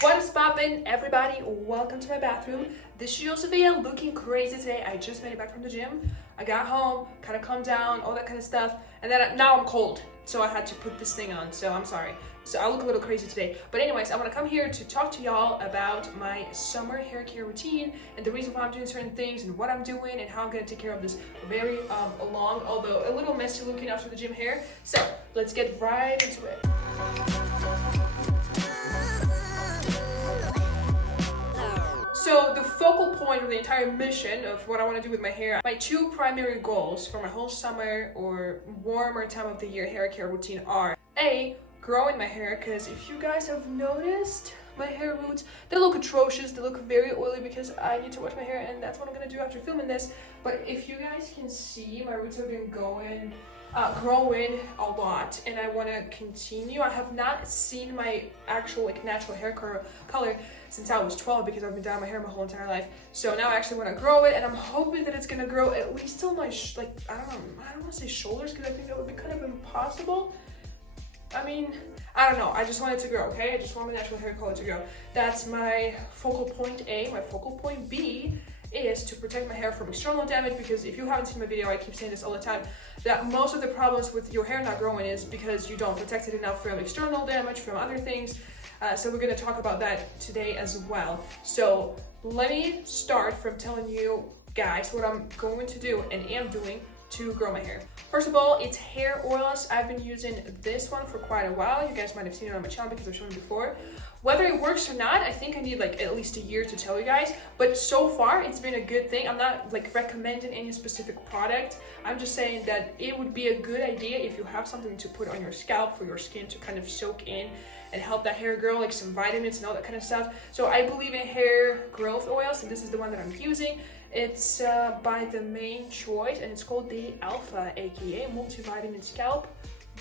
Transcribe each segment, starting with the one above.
What is poppin', everybody? Welcome to my bathroom. This is Josephia looking crazy today. I just made it back from the gym. I got home, kind of calmed down, all that kind of stuff, and then now I'm cold, so I had to put this thing on, so I'm sorry. So I look a little crazy today. But anyways, I want to come here to talk to y'all about my summer hair care routine and the reason why I'm doing certain things and what I'm doing and how I'm going to take care of this very long, although a little messy looking after the gym hair. So let's get right into it. So the focal point of the entire mission of what I want to do with my hair, my two primary goals for my whole summer or warmer time of the year hair care routine are A, growing my hair, because if you guys have noticed, my hair roots, they look atrocious, they look very oily because I need to wash my hair, and that's what I'm going to do after filming this. But if you guys can see, my roots have been growing a lot, and I want to continue. I have not seen my actual natural hair color since I was 12 because I've been dyeing my hair my whole entire life. So now I actually want to grow it, and I'm hoping that it's gonna grow at least till my I don't want to say shoulders because I think that would be kind of impossible. I mean, I don't know. I just want it to grow, okay? I just want my natural hair color to grow. That's my focal point A. My focal point B is to protect my hair from external damage, because if you haven't seen my video, I keep saying this all the time, that most of the problems with your hair not growing is because you don't protect it enough from external damage, from other things. So we're going to talk about that today as well. So let me start from telling you guys what I'm going to do and am doing to grow my hair. First of all, it's hair oils. I've been using this one for quite a while. You guys might have seen it on my channel because I've shown it before. Whether it works or not, I think I need at least a year to tell you guys, but so far it's been a good thing. I'm not recommending any specific product. I'm just saying that it would be a good idea if you have something to put on your scalp for your skin to kind of soak in and help that hair grow, like some vitamins and all that kind of stuff. So I believe in hair growth oils, and this is the one that I'm using. It's by The Mane Choice, and it's called the Alpha, aka Multivitamin Scalp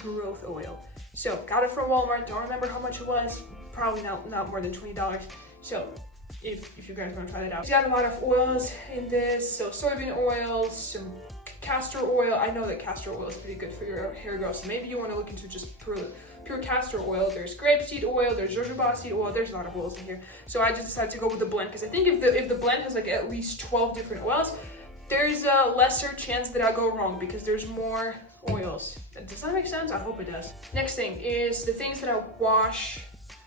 Growth Oil. So got it from Walmart. Don't remember how much it was. Probably not more than $20. So if you guys want to try that out. It's got a lot of oils in this. So soybean oil, some castor oil. I know that castor oil is pretty good for your hair growth. So maybe you want to look into just pure castor oil. There's grapeseed oil, there's jojoba seed oil, there's a lot of oils in here. So I just decided to go with the blend because I think if the blend has at least 12 different oils, there's a lesser chance that I'll go wrong because there's more oils. Does that make sense? I hope it does. Next thing is the things that I wash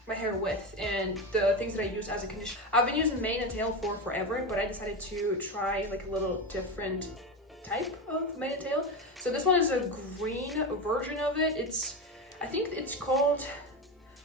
my hair with and the things that I use as a conditioner. I've been using mane and tail for forever, but I decided to try a little different type of mane and tail. So this one is a green version of it. I think it's called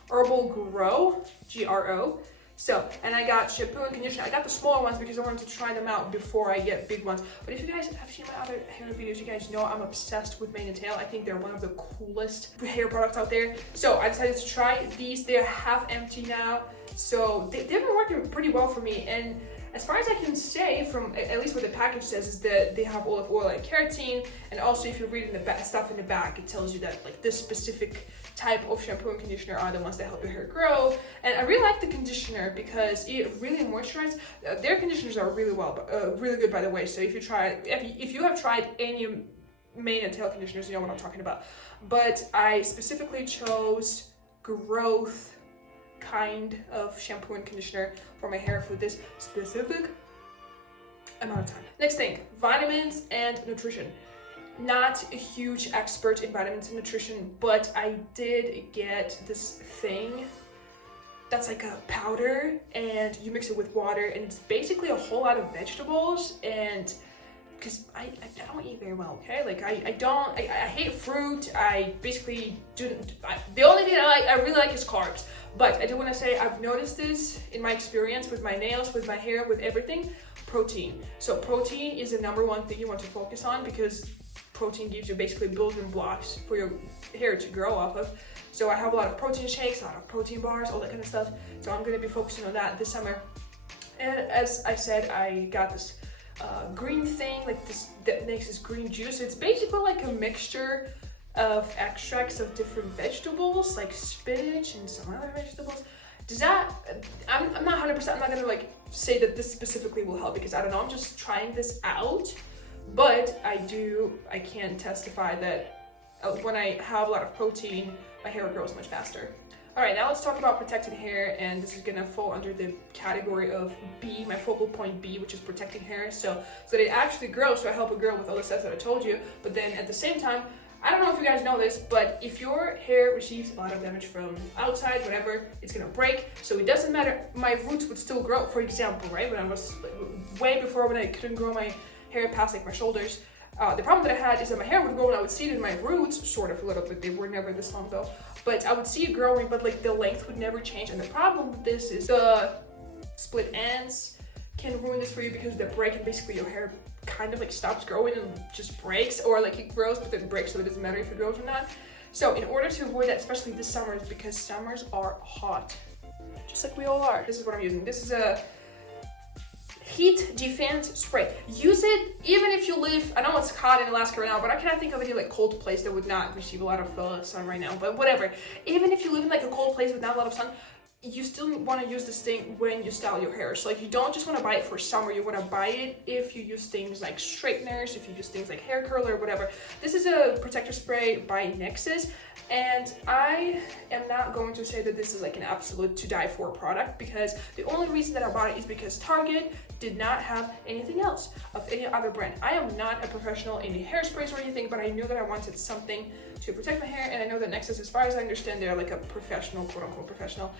Herbal Grow, G-R-O. So, and I got shampoo and conditioner. I got the smaller ones because I wanted to try them out before I get big ones. But if you guys have seen my other hair videos, you guys know I'm obsessed with mane and tail. I think they're one of the coolest hair products out there. So I decided to try these. They're half empty now. So they've been working pretty well for me. And as far as I can say, from at least what the package says, is that they have olive oil and keratin. And also if you're reading the stuff in the back, it tells you that this specific type of shampoo and conditioner are the ones that help your hair grow. And I really like the conditioner because it really moisturizes. Their conditioners are really good, by the way. So if you have tried any mane and tail conditioners, you know what I'm talking about. But I specifically chose growth kind of shampoo and conditioner for my hair for this specific amount of time. Next thing, vitamins and nutrition. Not a huge expert in vitamins and nutrition, but I did get this thing that's like a powder, and you mix it with water, and it's basically a whole lot of vegetables. And because I don't eat very well, okay? I hate fruit. I basically the only thing I really like is carbs. But I do want to say I've noticed this in my experience with my nails, with my hair, with everything. Protein. So protein is the number one thing you want to focus on because protein gives you basically building blocks for your hair to grow off of. So I have a lot of protein shakes, a lot of protein bars, all that kind of stuff. So I'm going to be focusing on that this summer. And as I said, I got this green thing, that makes this green juice. It's basically a mixture of extracts of different vegetables, like spinach and some other vegetables. I'm not 100%, I'm not gonna say that this specifically will help because I don't know, I'm just trying this out. But I can testify that when I have a lot of protein, my hair grows much faster. Alright, now let's talk about protecting hair, and this is gonna fall under the category of B, my focal point B, which is protecting hair, so that it actually grows, so I help it grow with all the steps that I told you, but then at the same time, I don't know if you guys know this, but if your hair receives a lot of damage from outside, whatever, it's gonna break, so it doesn't matter, my roots would still grow, for example, right, when I was, way before when I couldn't grow my hair past like my shoulders, the problem that I had is that my hair would grow and I would see it in my roots, sort of a little bit, they were never this long though, but I would see it growing, but like the length would never change. And the problem with this is the split ends can ruin this for you because they break and basically your hair kind of like stops growing and just breaks, or like it grows but then breaks, so it doesn't matter if it grows or not. So in order to avoid that, especially this summer, is because summers are hot, just like we all are. This is what I'm using. This is a heat defense spray. Use it even if you live, I know it's hot in Alaska right now, but I cannot think of any like cold place that would not receive a lot of sun right now, but whatever. Even if you live in like a cold place with not a lot of sun, you still want to use this thing when you style your hair. So like you don't just want to buy it for summer, you want to buy it if you use things like straighteners, if you use things like hair curler, whatever. This is a protector spray by Nexxus, and I am not going to say that this is like an absolute to die for product, because the only reason that I bought it is because Target did not have anything else of any other brand. I am not a professional in hairsprays or anything, but I knew that I wanted something to protect my hair, and I know that Nexxus, as far as I understand, they're like a professional, quote unquote professional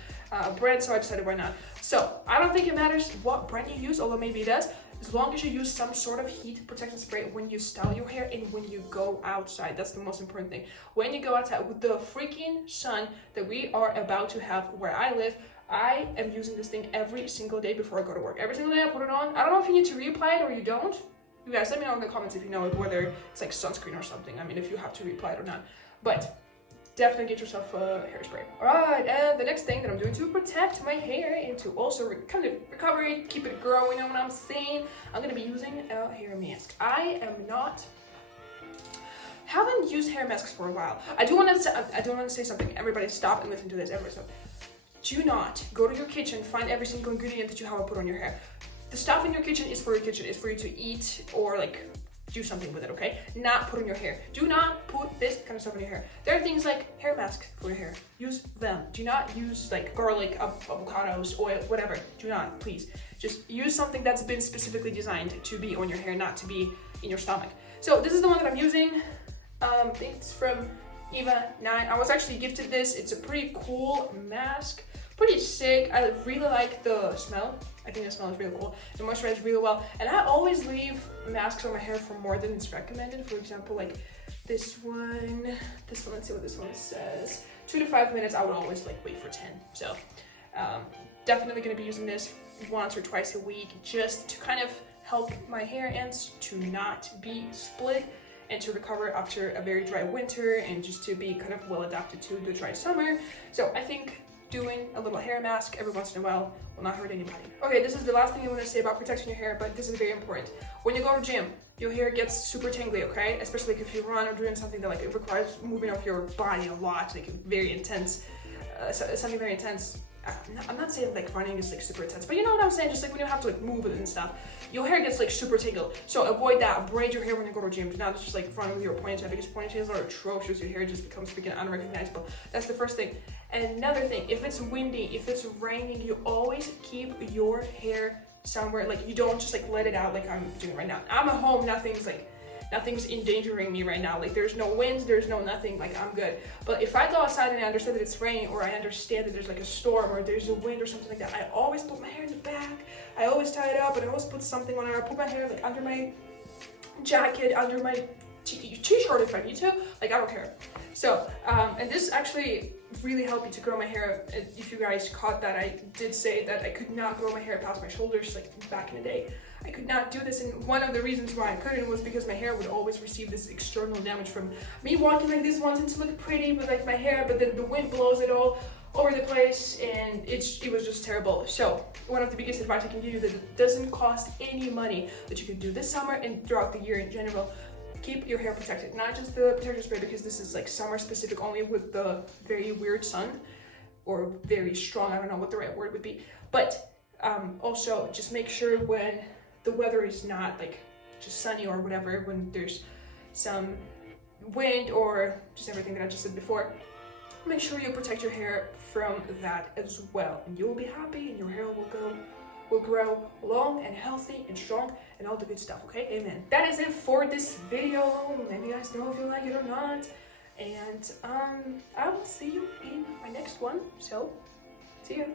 brand, so I decided why not. So I don't think it matters what brand you use, although maybe it does, as long as you use some sort of heat protection spray when you style your hair and when you go outside. That's the most important thing. When you go outside with the freaking sun that we are about to have where I live, I am using this thing every single day before I go to work. Every single day I put it on. I don't know if you need to reapply it or you don't. You guys let me know in the comments if you know whether it's like sunscreen or something. I mean, if you have to reapply it or not. But definitely get yourself a hairspray. Alright, and the next thing that I'm doing to protect my hair and to also kind of recover it, keep it growing, you know what I'm saying? I'm gonna be using a hair mask. I haven't used hair masks for a while. I do want to say something. Everybody stop and listen to this. Everybody stop. Do not go to your kitchen, find every single ingredient that you have to put on your hair. The stuff in your kitchen is for your kitchen. It's for you to eat or like do something with it, okay? Not put on your hair. Do not put this kind of stuff in your hair. There are things like hair masks for your hair. Use them. Do not use like garlic, avocados, oil, whatever. Do not, please. Just use something that's been specifically designed to be on your hair, not to be in your stomach. So this is the one that I'm using. I think it's from Eva 9. I was actually gifted this. It's a pretty cool mask. Pretty sick. I really like the smell. I think the smell is really cool. It moisturizes really well. And I always leave masks on my hair for more than it's recommended. For example, like this one, let's see what this one says. 2 to 5 minutes. I would always like wait for 10. So definitely gonna be using this once or twice a week just to kind of help my hair ends to not be split and to recover after a very dry winter and just to be kind of well adapted to the dry summer. So I think doing a little hair mask every once in a while will not hurt anybody. Okay, this is the last thing I want to say about protecting your hair, but this is very important. When you go to gym, your hair gets super tangly, okay? Especially like if you run or doing something that like it requires moving of your body a lot, like very intense, something very intense. I'm not saying like running is like super intense, but you know what I'm saying? Just like when you have to like move it and stuff, your hair gets like super tangled. So avoid that. Braid your hair when you go to gym. Do not just like run with your ponytail, because ponytails are atrocious. Your hair just becomes freaking unrecognizable. That's the first thing. And another thing, if it's windy, if it's raining, you always keep your hair somewhere. Like you don't just like let it out like I'm doing right now. I'm at home, nothing's endangering me right now. Like there's no wind, there's no nothing, like I'm good. But if I go outside and I understand that it's raining, or I understand that there's like a storm or there's a wind or something like that, I always put my hair in the back. I always tie it up and I always put something on it. I put my hair like under my jacket, under my t-shirt if I need to. Like I don't care. So, and this actually really helped me to grow my hair. If you guys caught that, I did say that I could not grow my hair past my shoulders like back in the day. I could not do this, and one of the reasons why I couldn't was because my hair would always receive this external damage from me walking like this, wanting to look pretty with like my hair, but then the wind blows it all over the place, and it was just terrible. So one of the biggest advice I can give you that it doesn't cost any money that you can do this summer and throughout the year in general. Keep your hair protected, not just the protector spray, because this is like summer specific only with the very weird sun, or very strong, I don't know what the right word would be, but also just make sure when the weather is not like just sunny or whatever, when there's some wind or just everything that I just said before, make sure you protect your hair from that as well, and you will be happy and your hair will grow long and healthy and strong and all the good stuff. Okay, amen. That is it for this video. Let me guys know if you like it or not, and I will see you in my next one. So see ya.